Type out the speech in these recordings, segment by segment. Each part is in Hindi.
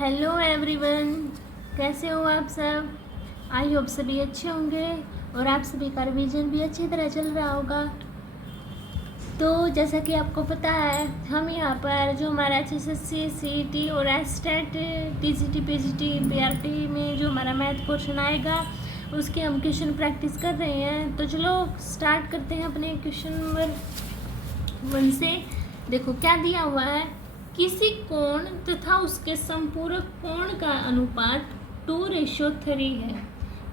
हेलो एवरीवन, कैसे हो आप सब। आई होप सभी अच्छे होंगे और आप सभी का रिवीजन भी अच्छी तरह चल रहा होगा। तो जैसा कि आपको पता है, हम यहाँ पर जो हमारा HSSC CET और एस्टेट TCT PGT PRT में जो हमारा मैथ पोर्शन आएगा उसके हम क्वेश्चन प्रैक्टिस कर रहे हैं। तो चलो स्टार्ट करते हैं अपने क्वेश्चन नंबर 1 से। देखो क्या दिया हुआ है, किसी कोण तथा उसके संपूरक कोण का अनुपात 2:3 है,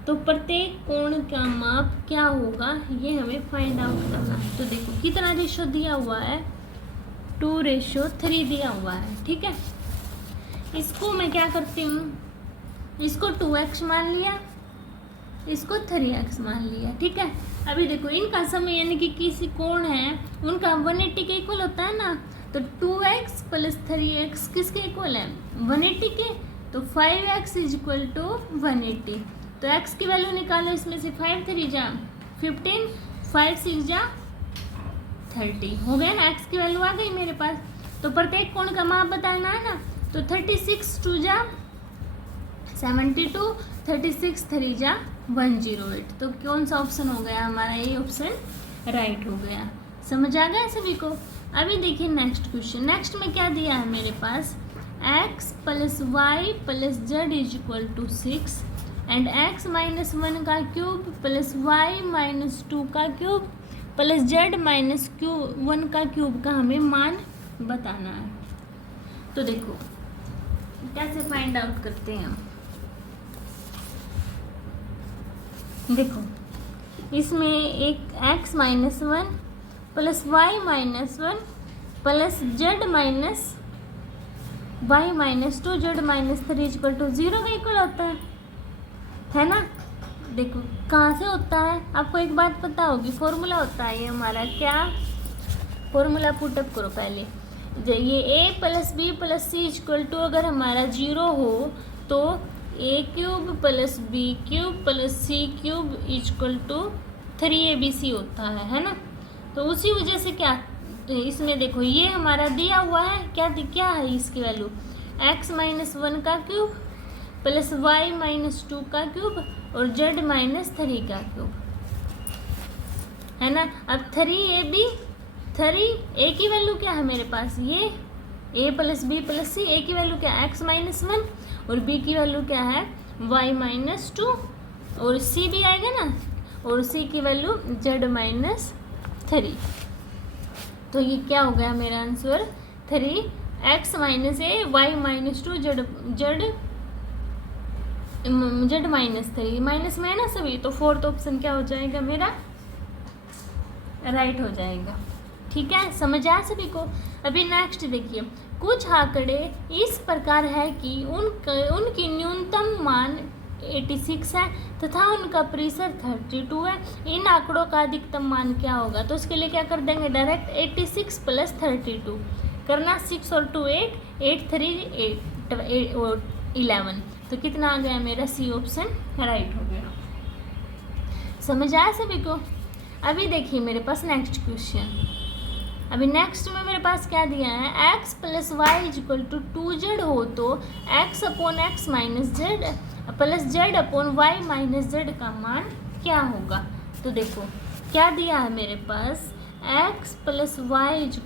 तो प्रत्येक कोण का माप क्या होगा, ये हमें फाइंड आउट करना है। तो देखो कितना रेशो दिया हुआ है, 2:3 दिया हुआ है। ठीक है, इसको मैं क्या करती हूँ, इसको 2x मान लिया, इसको 3x मान लिया। ठीक है, अभी देखो इनका समय यानी कि किसी कोण है उनका 180 के इक्वल होता है ना, तो 2x + 3x किसके इक्वल है, 180 के। तो 5x = 180। तो x की वैल्यू निकालो, इसमें से 5 3 जा 15, 5 6 जा 30 हो गया ना, x की वैल्यू आ गई मेरे पास। तो प्रत्येक कोण का माप बताना है ना, तो 36 2 जा 72, 36 3 जा 108। तो कौन सा ऑप्शन हो गया हमारा, ये ऑप्शन राइट हो गया। समझ आ गया सभी को। अभी देखिए नेक्स्ट क्वेश्चन। नेक्स्ट में क्या दिया है मेरे पास, x + y + z = 6 and x - 1 का क्यूब + y - 2 का क्यूब + z - 1 का क्यूब का हमें मान बताना है। तो देखो कैसे फाइंड आउट करते हैं हम। देखो इसमें एक x - 1 + y - 1 + z - y - 2 z - 3 = 0 का इक्वल होता है ना। देखो कहाँ से होता है, आपको एक बात पता होगी, फॉर्मूला होता है ये हमारा, क्या फॉर्मूला पुटअप करो पहले। ये a + b + c = अगर हमारा 0 हो तो a³ + b³ + c³ = 3abc होता है ना। तो उसी वजह से क्या, तो इसमें देखो ये हमारा दिया हुआ है, क्या है इसकी वैल्यू, x - 1 का क्यूब + y - 2 का क्यूब और z - 3 का क्यूब है ना। अब 3ab 3 a की वैल्यू क्या है मेरे पास, ये a + b + c, a की वैल्यू क्या है x - 1 और b की वैल्यू क्या है y - 2 और c भी आएगा ना, और c की वैल्यू z - 3। तो ये क्या हो गया मेरा answer, 3x - a y - 2 z - 3 minus में है ना सभी, तो फोर्थ ऑप्शन क्या हो जाएगा मेरा, राइट हो जाएगा। ठीक है, समझ आया सभी को। अभी नेक्स्ट देखिए, कुछ आंकड़े इस प्रकार है कि उनकी न्यूनतम मान 86 है तथा उनका परिसर 32 है। इन आंकड़ों का अधिकतम मान क्या होगा, तो उसके लिए क्या कर देंगे, डायरेक्ट 86 + 32 करना, 6 और 2 8, 8 3 8 11। तो कितना आ गया मेरा, सी ऑप्शन राइट हो गया। समझ आया सभी को। अभी देखिए मेरे पास नेक्स्ट क्वेश्चन। अभी नेक्स्ट में मेरे पास क्या दिया है, x + y = 2z हो तो x / x - z + z / y - z का मान क्या होगा। तो देखो क्या दिया है मेरे पास, x + y =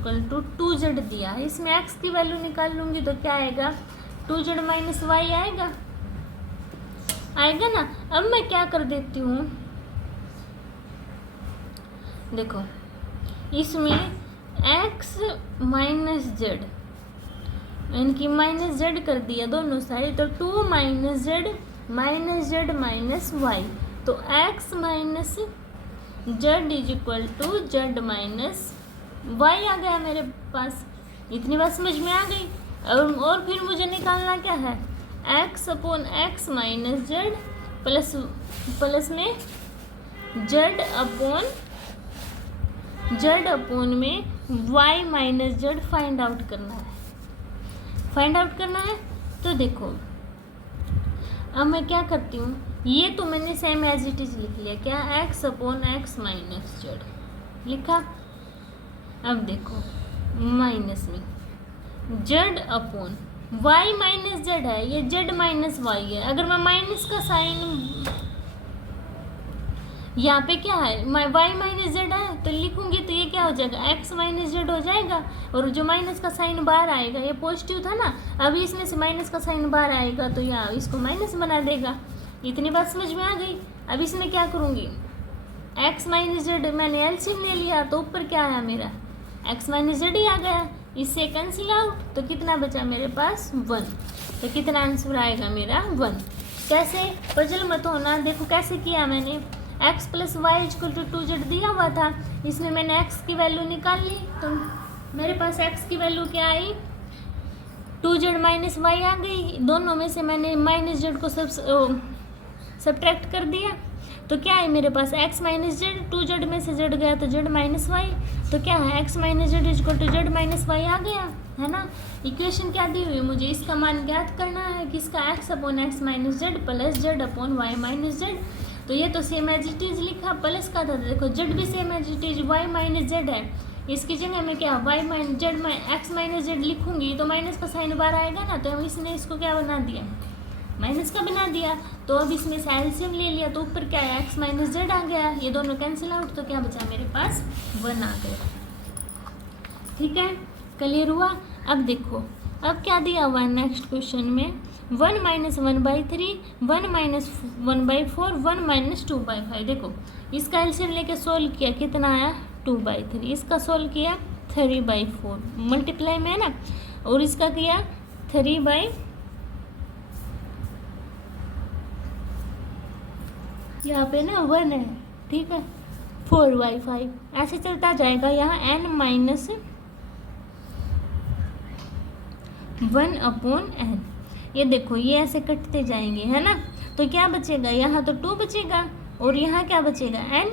2z दिया है, इसमें x की वैल्यू निकाल लूँगी तो क्या आएगा, 2z - y आएगा ना। अब मैं क्या कर देती हूँ, देखो इसमें x - z यानी कि -z कर दिया दोनों साइड, तो 2 - z - z - y, तो x - z = z - y आ गया मेरे पास। इतनी बात समझ में आ गई। और फिर मुझे निकालना क्या है, x / x - z प्लस में z में y - z फाइंड आउट करना है। तो देखो अब मैं क्या करती हूँ, ये तो मैंने सेम एज इट इज लिख लिया, क्या x / x - z लिखा। अब देखो माइनस में z / y माइनस जेड है, ये z माइनस वाई है। अगर मैं माइनस का साइन यहाँ पे क्या है, y माइनस जेड है तो लिखूंगी तो ये क्या हो जाएगा, x माइनस जेड हो जाएगा। और जो माइनस का साइन बाहर आएगा, ये पॉजिटिव था ना, अभी इसमें से माइनस का साइन बाहर आएगा तो यहाँ इसको माइनस बना देगा। इतनी बात समझ में आ गई। अब इसमें क्या करूँगी, x माइनस जेड मैंने एलसीएम ले लिया तो ऊपर क्या आया मेरा, x माइनस जेड ही आ गया। इससे कैंसिल आउट तो कितना बचा मेरे पास 1। तो कितना आंसर आएगा मेरा 1। कैसे, पजल मत होना। देखो कैसे किया मैंने, x plus Y equal to 2z दिया हुआ था, इसमें मैंने x की वैल्यू निकाल ली तो मेरे पास x की वैल्यू क्या आई, 2z माइनस वाई आ गई। दोनों में से मैंने माइनस जेड को सब्ट्रैक्ट कर दिया तो क्या है मेरे पास x माइनस जेड, 2z में से z गया तो z माइनस वाई, तो क्या है x minus Z equal to z minus Y आ गया, है ना। इक्वेशन क्या दी हुई है, मुझे इसका मान ज्ञात करना है कि इसका x upon x minus z plus z upon y minus z. तो ये तो सेम एज इट इज लिखा, प्लस का था, देखो z भी same as it is y minus z है, इसकी जगह में क्या y minus z x minus z लिखूंगी तो माइनस का साइन बाहर आएगा ना, तो इसने इसको क्या बना दिया, माइनस का बना दिया। तो अब इसमें से एलसीएम ले लिया तो ऊपर क्या है, x माइनस जेड आ गया, ये दोनों कैंसिल आउट तो क्या बचा मेरे पास 1 आ गया। ठीक है, क्लियर हुआ। अब देखो अब क्या दिया हुआ है नेक्स्ट क्वेश्चन में, 1 माइनस 1/3, 1 माइनस 1/4, 1 माइनस 2/5। देखो इसका एलसीएम लेके सोल्व किया, कितना आया 2/3, इसका सोल्व किया 3/4, मल्टीप्लाई में है ना, और इसका किया 3/, यहाँ पे ना 1 है, ठीक है, 4/5 ऐसे चलता जाएगा। यहाँ n माइनस 1 अपॉन n, ये देखो ये ऐसे कटते जाएंगे, है ना। तो क्या बचेगा, यहाँ तो 2 बचेगा और यहाँ क्या बचेगा n,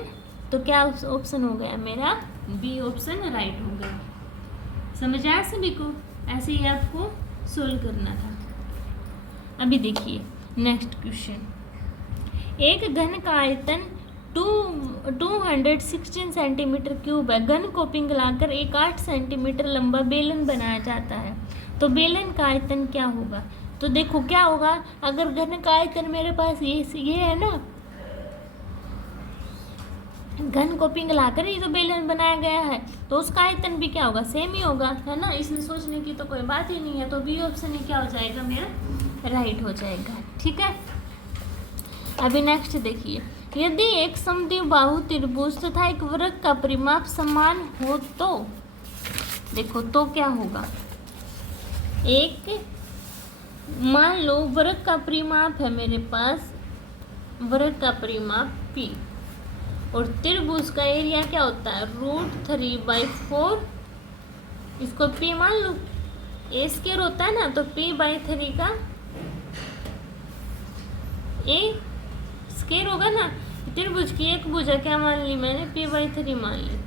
तो क्या ऑप्शन हो गया मेरा बी ऑप्शन राइट हो गया। समझ आया सभी को, ऐसे ही आपको सोल्व करना था। अभी देखिए नेक्स्ट क्वेश्चन, एक घन का आयतन 216 सेंटीमीटर क्यूब है, घन को पिघलाकर एक 8 सेंटीमीटर लंबा बेलन बनाया जाता है, तो बेलन का आयतन क्या होगा। तो देखो क्या होगा, अगर घन का आयतन मेरे पास ये है ना, घन को पिघलाकर ही तो बेलन बनाया गया है, तो उसका आयतन भी क्या होगा, सेम ही होगा, है ना। इसमें सोचने की तो कोई बात ही नहीं है, तो बी ऑप्शन ही क्या हो जाएगा मेरा राइट हो जाएगा। ठीक है, अभी नेक्स्ट देखिए, यदि एक समद्विबाहु त्रिभुज तथा एक वृत्त का परिमाप समान हो तो देखो तो क्या होगा, एक मान लो वृत्त का परिमाप है मेरे पास, वृत्त का परिमाप p और त्रिभुज का एरिया क्या होता है √3/4, इसको p मान लो, a स्क्वायर होता है ना, तो p/3 का a स्क्वायर होगा ना। त्रिभुज की एक भुजा क्या मान ली मैंने, p/3 मान ली।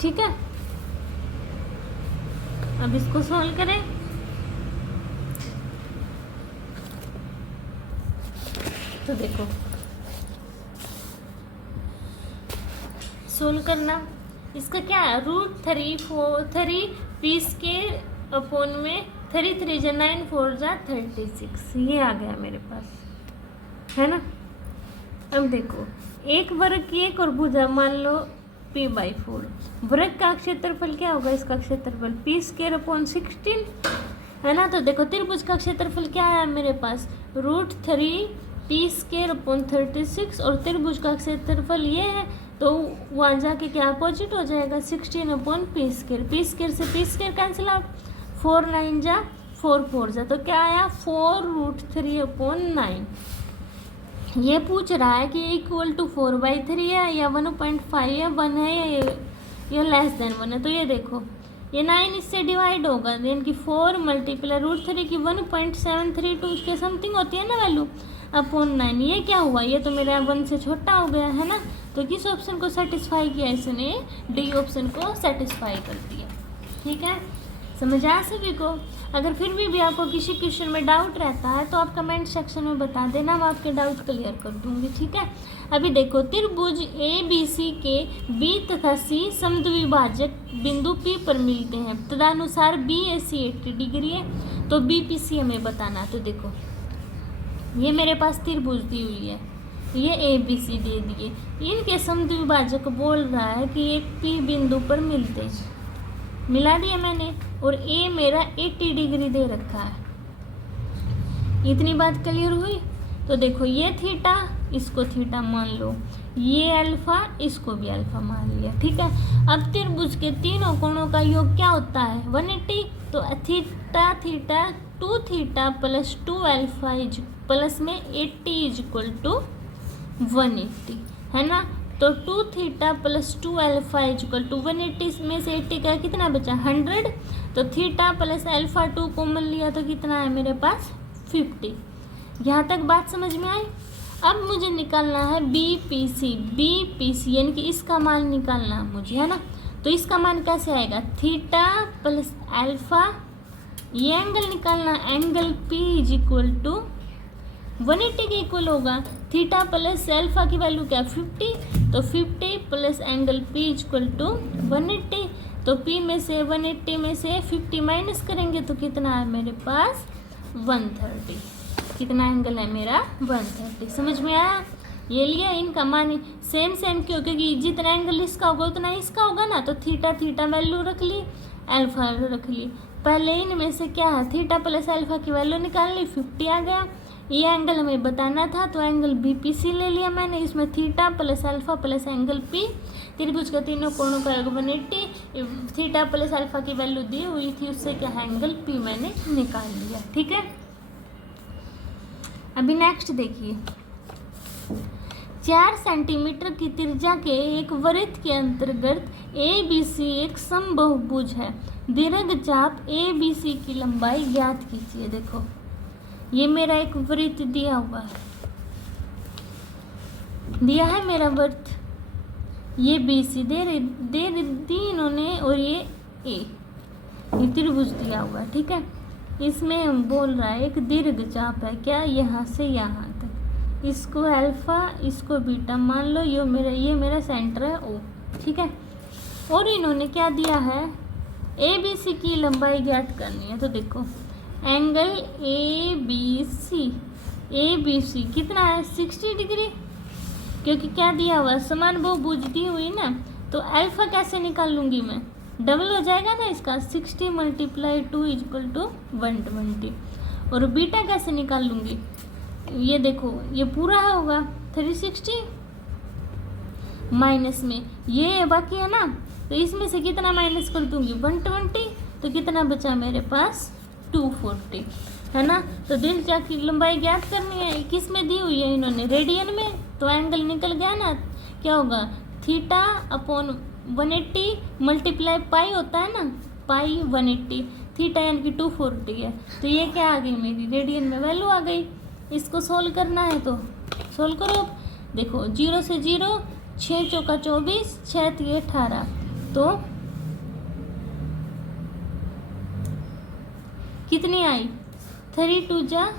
ठीक है, अब इसको सॉल्व करें। तो देखो सोल्व करना, इसका क्या है √3 p स्क्वायर अपॉन में 3 3 जा 9 4 जा 36, ये आ गया मेरे पास, है ना। अब देखो एक वर्ग की एक और भुजा मान लो p/4, वर्ग का क्षेत्रफल क्या होगा, इसका क्षेत्रफल p स्क्वायर अपॉन 16, है ना। तो देखो त्रिभुज का क्षेत्रफल क्या है मेरे पास √3 p स्क्वायर अपॉन 36 और त्रिभुज का क्षेत्रफल ये है, तो वहाँ जाके क्या अपोजिट हो जाएगा 16 upon p square, p square से p स्क्वायर कैंसिल आउट, 4 9 जा 4 4 जा, तो क्या आया 4√3 अपॉन 9। ये पूछ रहा है कि इक्वल टू 4/3 है या 1.5 है, 1 है या लेस देन 1 है। तो ये देखो ये 9 इससे डिवाइड होगा, यानी कि 4 मल्टीप्लाई √3 की 1.732 के समथिंग होती है ना वैल्यू अपॉन 9, ये क्या हुआ, ये तो मेरा 1 से छोटा हो गया, है ना। तो किस ऑप्शन को सेटिस्फाई किया, इसने डी ऑप्शन को सेटिस्फाई कर दिया। ठीक है, समझ आया सभी को। अगर फिर भी आपको किसी क्वेश्चन में डाउट रहता है तो आप कमेंट सेक्शन में बता देना, मैं आपके डाउट क्लियर कर दूंगी, ठीक है। अभी देखो, त्रिभुज ए बी सी के बी तथा सी समद्विभाजक बिंदु पी पर मिलते हैं, तदनुसार बी ए सी 80 डिग्री है, तो बी पी सी हमें बताना। तो देखो, ये मेरे पास त्रिभुज दी हुई है, ये ए बी सी दे दिए, इनके समद्विभाजक बोल रहा है कि एक पी बिंदु पर मिलते हैं, मिला दिया मैंने, और ए मेरा 80 डिग्री दे रखा है। इतनी बात क्लियर हुई। तो देखो, ये थीटा, इसको थीटा मान लो, ये अल्फा, इसको भी अल्फा मान लिया, ठीक है। अब त्रिभुज के तीनों कोणों का योग क्या होता है? 180। तो theta theta 2 theta plus 2 alpha is plus में 80 इज इक्वल टू 180, है ना। तो 2 theta plus 2 alpha is equal to 180 में से 80 का कितना बचा? 100। तो थीटा प्लस अल्फा 2 कॉमन लिया तो कितना है मेरे पास? 50। यहाँ तक बात समझ में आई। अब मुझे निकालना है बी पी सी, यानी कि इसका मान निकालना है मुझे, है ना। तो इसका मान कैसे आएगा? थीटा प्लस अल्फा, ये एंगल निकालना, angle P is equal to 180 के इक्वल होगा। थीटा प्लस अल्फा की वैल्यू क्या? 50। तो 50 plus angle P is equal to 180। तो पी में से 180 में से 50 माइनस करेंगे तो कितना है मेरे पास? 130। कितना एंगल है मेरा? 130। समझ में आया? ये लिया, इनका मान सेम क्यों? क्योंकि जितना एंगल इसका होगा उतना इसका होगा ना। तो थीटा थीटा वैल्यू रख ली, अल्फा रख ली। पहले इनमें से क्या है? थीटा प्लस अल्फा की वैल्यू निकाल ली, 50 आ गया। ये एंगल हमें बताना था तो एंगल बी पी सी ले लिया मैंने। इसमें theta plus alpha plus angle P, त्रिभुज का तीनों कोणों का योग 180, थीटा प्लस अल्फा की वैल्यू दी हुई थी, उससे क्या है? एंगल पी मैंने निकाल लिया, ठीक है। अभी नेक्स्ट देखिए, 4 सेंटीमीटर की त्रिज्या के एक वृत्त के अंतर्गत ए बी सी एक समबाहुभुज है। दीर्घचाप ए बी सी की लंबाई ज्ञात कीजिए। देखो, ये मेरा एक वृत्त दिया हुआ है, दिया है मेरा वृत्त, ये बी सी दे दी इन्होंने, और ये ए, ये त्रिभुज दिया हुआ है, ठीक है। इसमें बोल रहा है एक दीर्घचाप है, क्या? यहाँ से यहाँ तक, इसको अल्फा, इसको बीटा मान लो, ये मेरा सेंटर है ओ, ठीक है। और इन्होंने क्या दिया है? ए बी सी की लंबाई ज्ञात करनी है। तो देखो, एंगल ए बी सी कितना है? 60 डिग्री, क्योंकि क्या दिया हुआ? समान बहुभुज दी हुई ना। तो अल्फा कैसे निकाल लूँगी मैं? डबल हो जाएगा ना इसका, 60 × 2 इज इक्वल टू 120। और बीटा कैसे निकाल लूँगी? ये देखो, ये पूरा होगा 360 माइनस में ये बाकी है ना, तो इसमें से कितना माइनस कर दूँगी? 120। तो कितना बचा मेरे पास? 240, है ना। तो त्रिज्या की लंबाई ज्ञात करनी है, किस में दी हुई है इन्होंने? रेडियन में। तो एंगल निकल गया ना, क्या होगा? थीटा अपॉन 180 मल्टीप्लाई पाई होता है ना, पाई 180, थीटा यानी कि 240 है। तो ये क्या आ गई मेरी? रेडियन में वैल्यू आ गई। इसको सोल्व करना है तो सोल्व करो। देखो, 0 से 0, 6 चौका 24, 6 3 18, तो कितनी आई? 3 2 जा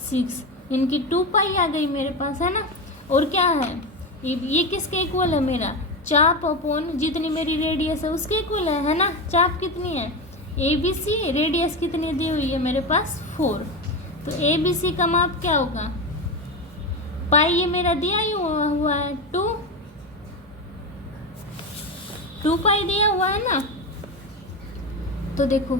6, इनकी 2 पाई आ गई मेरे पास, है ना। और क्या है? ये किसके इक्वल है मेरा? चाप अपॉन जितनी मेरी रेडियस है उसके इक्वल है ना। चाप कितनी है? ए बी सी, रेडियस कितनी दी हुई है मेरे पास? 4। तो ए बी सी का माप क्या होगा? पाई ये मेरा दिया ही हुआ है 2 पाई दिया हुआ है ना। तो देखो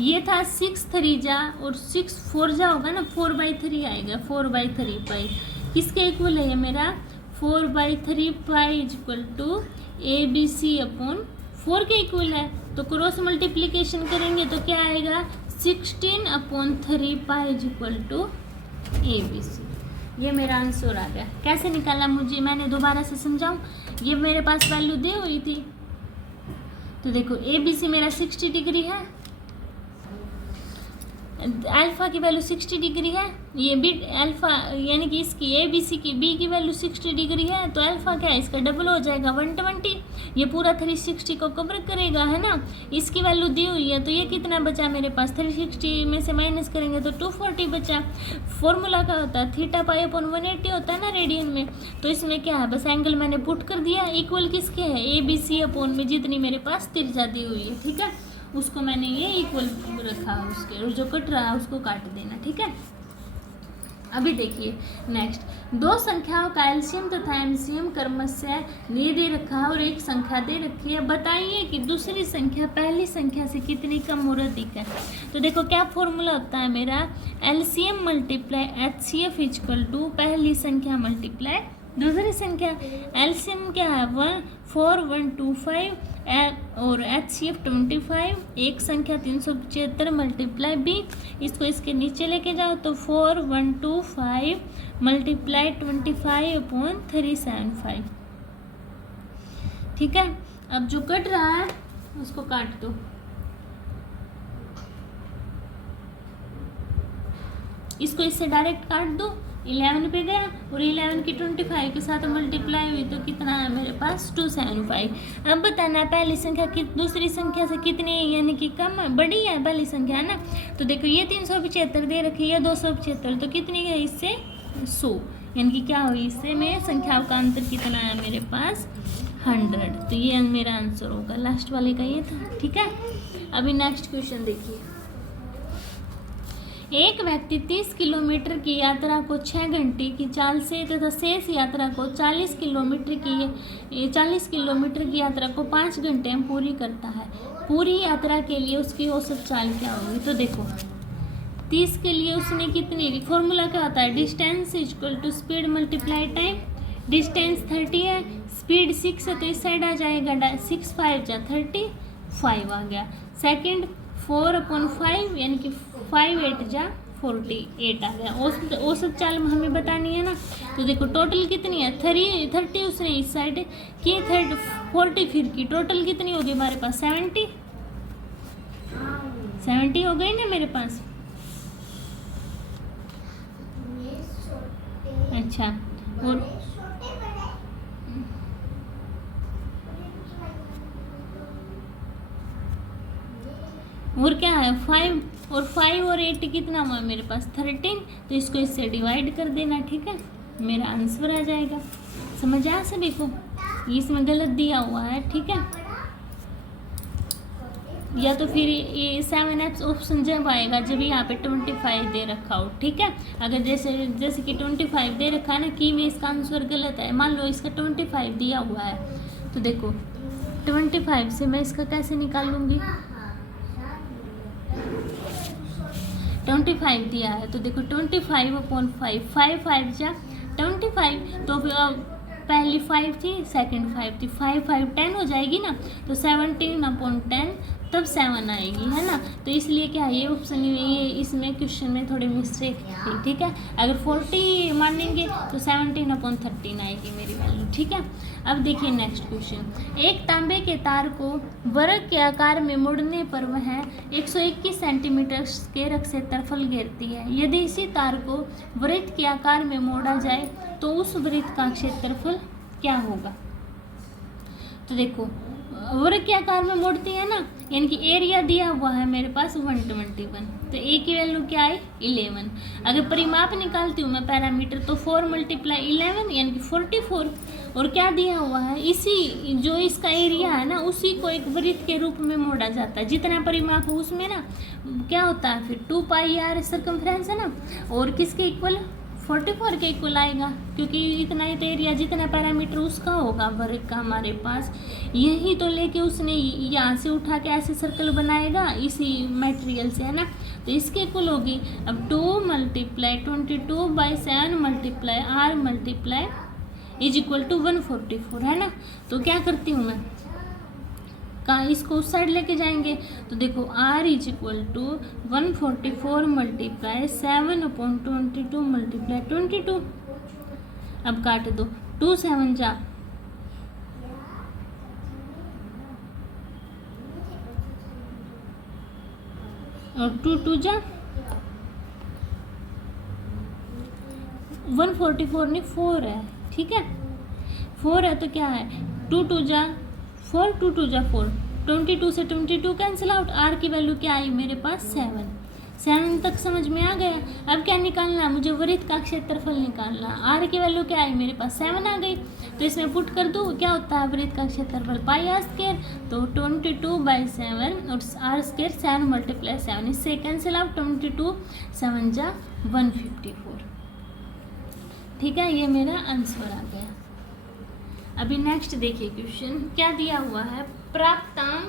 ये था 6 3 जा, और 6 4 जा होगा ना, 4/3 आएगा, 4/3 पाई किसके इक्वल है? ये मेरा 4/3 pi is equal to A B C upon 4 के इक्वल है। तो क्रॉस मल्टीप्लिकेशन करेंगे तो क्या आएगा? 16/3 pi is equal to A B C. ये मेरा आंसर आ गया। कैसे निकाला मुझे, मैंने दोबारा से समझाऊं। ये मेरे पास वैल्यू दी हुई थी, तो देखो ए बी सी मेरा 60 डिग्री है, अल्फ़ा की वैल्यू 60 डिग्री है, ये बी अल्फ़ा यानी कि इसकी ए बी सी की बी की वैल्यू 60 डिग्री है, तो अल्फ़ा क्या है इसका डबल हो जाएगा 120, ये पूरा 360 को कवर करेगा, है ना। इसकी वैल्यू दी हुई है, तो ये कितना बचा मेरे पास, 360 में से माइनस करेंगे तो 240 बचा। फॉर्मूला क्या होता है, थीटा पाई अपॉन 180 होता है ना रेडियन में, तो इसमें क्या है बस एंगल मैंने पुट कर दिया, इक्वल किसके है, ए बी सी अपॉन में जितनी मेरे पास त्रिज्या दी हुई है, ठीक है, उसको मैंने ये इक्वल रखा उसके, और जो कट रहा है उसको काट देना, ठीक है। अभी देखिए नेक्स्ट, दो संख्याओं का एलसीएम तथा एमसीएम क्रमशः ये दे रखा है और एक संख्या दे रखी है, बताइए कि दूसरी संख्या पहली संख्या से कितनी कम और अधिक है। तो देखो क्या फॉर्मूला होता है मेरा, LCM multiply HCF equal to पहली संख्या मल्टीप्लाई दूसरी संख्या। एलसीएम क्या है 14125 और एचसीएफ 25, एक संख्या 375 मल्टीप्लाई बी, इसको इसके नीचे लेके जाओ तो 4125 मल्टीप्लाई 25 अपॉन 375, ठीक है। अब जो कट रहा है उसको काट दो, इसको इससे डायरेक्ट काट दो, 11 पे गया और 11 की 25 के साथ मल्टीप्लाई हुई तो कितना है मेरे पास 275। अब बताना है पहली संख्या की दूसरी संख्या से कितनी है, यानी कि कम है बड़ी है पहली संख्या, है ना। तो देखो ये 375 दे रखी है, 275 तो कितनी है इससे 100, यानी कि क्या हुई इससे में संख्याओं का अंतर कितना है मेरे पास 100, तो ये मेरा आंसर होगा लास्ट वाले का ये था, ठीक है। अभी नेक्स्ट क्वेश्चन देखिए, एक व्यक्ति 30 किलोमीटर की यात्रा को 6 घंटे की चाल से तथा शेष यात्रा को 40 किलोमीटर की यात्रा को 5 घंटे में पूरी करता है। पूरी यात्रा के लिए उसकी औसत चाल क्या होगी। तो देखो 30 के लिए उसने कितनी, फॉर्मूला क्या होता है, distance equal to speed multiply time. Distance 30 है, स्पीड 6 है तो इस साइड आ जाएगा 6 5 जा 35 आ गया। सेकंड 4/5 यानी कि 5 8 जा 48 आ गया। औसत चाल हमें बतानी है ना, तो देखो टोटल कितनी है 30 उसने इस साइड की 40 फिर की, टोटल कितनी होगी हमारे पास 70 हो गई ना मेरे पास। अच्छा और क्या है 5 और 8 कितना हुआ मेरे पास 13, तो इसको इससे डिवाइड कर देना, ठीक है, मेरा आंसर आ जाएगा। समझ आया सभी को, इसमें गलत दिया हुआ है, ठीक है। या तो फिर ये 7 ऑप्शन जब आएगा जब यहाँ पे 25 दे रखा हो, ठीक है। अगर जैसे कि 25 दे रखा है ना कि में इसका आंसर गलत है, मान लो इसका 25 दिया हुआ है, तो देखो 25 से मैं इसका कैसे निकाल लूँगी, 25 दिया है तो देखो 25/5 5 5 जा 25, तो पहली 5 थी सेकंड 5 थी, 5 5 10 हो जाएगी ना, तो 17/10 तब 7 आएगी, है ना। तो इसलिए क्या ये ऑप्शन ये इसमें क्वेश्चन में थोड़ी मिस्टेक थी, ठीक है। अगर 40 मानेंगे तो 17/13 आएगी मेरी वैल्यू, ठीक है। अब देखिए नेक्स्ट क्वेश्चन, एक तांबे के तार को वर्ग के आकार में मोड़ने पर वह 121 सेंटीमीटर के क्षेत्रफल घेरती है। यदि इसी तार को वृत्त के आकार में मोड़ा जाए तो उस वृत्त का क्षेत्रफल क्या होगा। तो देखो वर्ग के आकार में मोड़ती है ना, यानी कि एरिया दिया हुआ है मेरे पास 121, तो ए की वैल्यू क्या है 11। अगर परिमाप निकालती हूँ मैं पैरामीटर तो 4 × 11 यानी कि 44, और क्या दिया हुआ है इसी जो इसका एरिया है ना उसी को एक वृत्त के रूप में मोड़ा जाता है। जितना परिमाप हो उसमें ना क्या होता है फिर 2πr सर्कमफ्रेंस है ना, और किसके इक्वल 44 के इक्वल आएगा, क्योंकि इतना ही तो एरिया जितना पैरामीटर उसका होगा वर्ग का हमारे पास। यही तो लेके उसने यहाँ से उठा के ऐसे सर्कल बनाएगा इसी मटेरियल से, है ना, तो इसके इक्वल होगी। अब 2 × 22/7 × r × = 144, है ना। तो क्या करती हूँ मैं का इसको उस साइड लेके जाएंगे, तो देखो r = 144 × 7/22 × 22। अब काट दो 2 7 जा और 2 2 जा 144 नहीं 4 है, ठीक है 4 है तो क्या है 2 2 जा 4, 2 2 जा 4, 22 से 22 कैंसिल आउट, आर की वैल्यू क्या आई मेरे पास 7 तक समझ में आ गया। अब क्या निकालना है मुझे, वृत्त का क्षेत्रफल निकालना। आर की वैल्यू क्या आई मेरे पास 7 आ गई, तो इसमें पुट कर दूँ, क्या होता है वृत्त का क्षेत्रफल पाई आर स्क्वायर, तो 22/7 और आर स्क्वायर 7 × 7, इससे कैंसिल आउट 22 7 जा 154, ठीक है, ये मेरा आंसर आ गया। अभी नेक्स्ट देखिए क्वेश्चन क्या दिया हुआ है, प्राप्तांक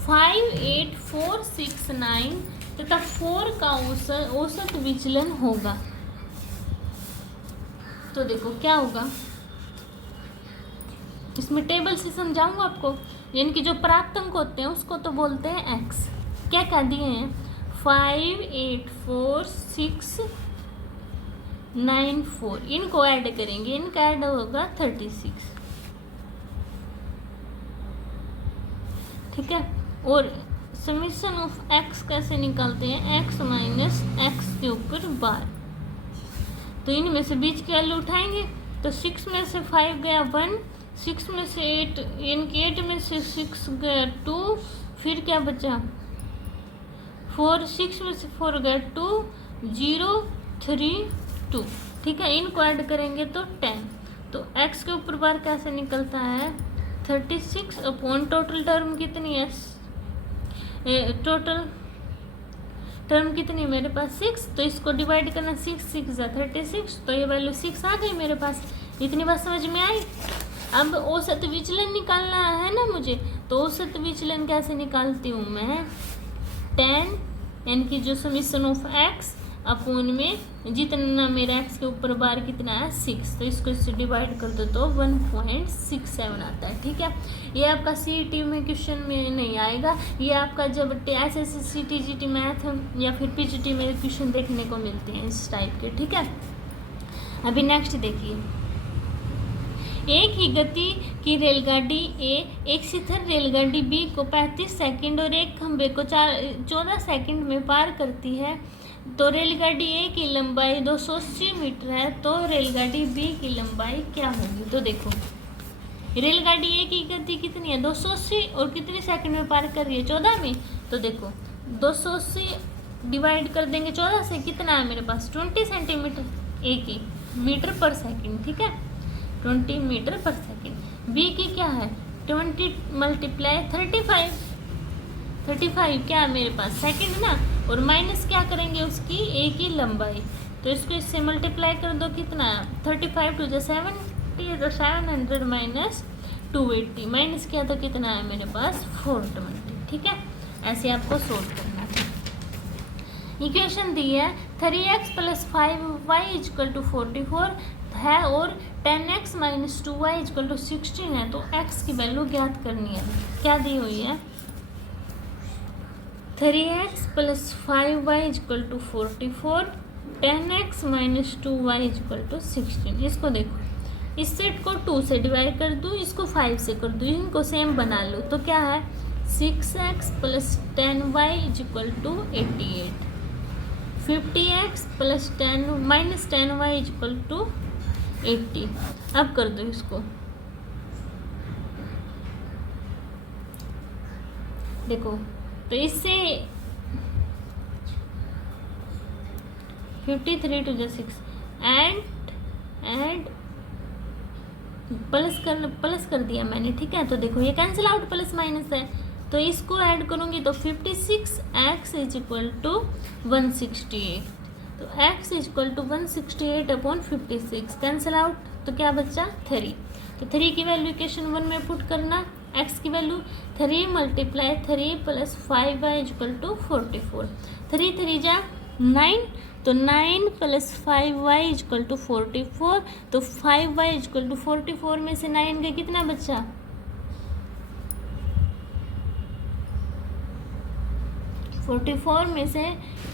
5 8 4 6 9 तथा 4 का औसत विचलन होगा। तो देखो क्या होगा, इसमें टेबल से समझाऊंगा आपको, यानी कि जो प्राप्तांक होते हैं उसको तो बोलते हैं x। क्या कह दिए हैं 5 8 4 6 9 4, इनको ऐड करेंगे, इनका ऐड होगा 36, ठीक है। और समीशन ऑफ x कैसे निकालते हैं, x माइनस एक्स के ऊपर बार, तो इनमें से बीच की वैल्यू उठाएंगे, तो 6 में से 5 गया 1, 6 में से 8, इनके 8 में से 6 गया 2, फिर क्या बचा 4, 6 में से 4 गया 2, 0 3 2, ठीक है। इनको ऐड करेंगे तो 10, तो x के ऊपर बार कैसे निकलता है 36 अपॉन टोटल टर्म कितनी है, टोटल टर्म कितनी मेरे पास 6, तो इसको डिवाइड करना 6 6 जा 36, तो ये वैल्यू 6 आ गई मेरे पास। इतनी बात समझ में आई। अब औसत विचलन निकालना है ना मुझे, तो औसत विचलन कैसे निकालती हूँ मैं 10 यानी कि जो समीशन ऑफ x अपॉन में जितना मेरा x के ऊपर बार कितना है 6, तो इसको इससे डिवाइड कर दो तो 1.67 आता है, ठीक है। ये आपका CET में क्वेश्चन में नहीं आएगा, ये आपका जब SSC TGT मैथ या फिर PGT में क्वेश्चन देखने को मिलते हैं इस टाइप के, ठीक है। अभी नेक्स्ट देखिए, एक ही गति की रेलगाड़ी A एक शिथिल रेलगाड़ी B को 35 सेकंड और एक खंभे को 14 सेकंड में पार करती है, तो रेलगाड़ी A की लंबाई 280 मीटर है, तो रेलगाड़ी B की लंबाई क्या होगी। तो देखो रेलगाड़ी A की गति कितनी है 280 और कितनी सेकंड में पार कर रही है 14 में, तो देखो 280 डिवाइड कर देंगे 14 से, कितना है मेरे पास 20 सेंटीमीटर A की मीटर पर सेकंड, ठीक है 20 मीटर पर सेकंड। B की क्या है 20 × 35 क्या है मेरे पास सेकंड ना, और माइनस क्या करेंगे उसकी A की लंबाई, तो इसको इससे मल्टीप्लाई कर दो, कितना है 35 2 70, तो 700 माइनस 280 माइनस किया तो कितना है मेरे पास 420, ठीक है। ऐसे आपको सोल्व करना है। इक्वेशन दी है 3x + 5y = 44 है और 10x - 2y = 16 है, तो x की वैल्यू ज्ञात करनी है। क्या दी हुई है 3x + 5y = 44, 10x - 2y = 16। इसको देखो, इस सेट को 2 से डिवाइड कर दूँ, इसको 5 से कर दूँ, इनको सेम बना लो, तो क्या है 6x + 10y = 88, 50x + 10y = 80। अब कर दो इसको, देखो तो इससे 53 to 6 एंड प्लस कर दिया मैंने, ठीक है। तो देखो ये कैंसिल आउट प्लस माइनस है, तो इसको ऐड करूँगी तो 56x = 168, तो x = 168 अपॉन 56 कैंसिल आउट, तो क्या बचा 3, तो 3 की वैल्यू इक्वेशन 1 में पुट करना, x की वैल्यू 3 × 3 + 5y = 44, 3 3 जा 9, तो 9 + 5y = 44, तो 5y = 44 में से 9 का कितना बचा 44 में से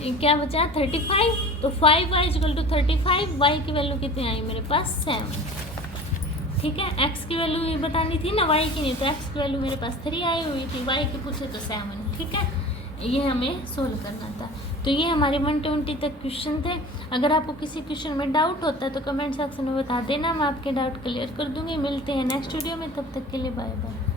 क्या बचा 35, तो 5y = 35, y की वैल्यू कितनी आई मेरे पास 7, ठीक है। x की वैल्यू बतानी थी ना, y की नहीं, तो x की वैल्यू मेरे पास 3 आई हुई थी, y की पूछे तो 7, ठीक है। ये हमें सोल्व करना था। तो ये हमारे 120 तक क्वेश्चन थे। अगर आपको किसी क्वेश्चन में डाउट होता है तो कमेंट सेक्शन में बता देना, मैं आपके डाउट क्लियर कर दूँगी। मिलते हैं नेक्स्ट वीडियो में, तब तक के लिए बाय बाय।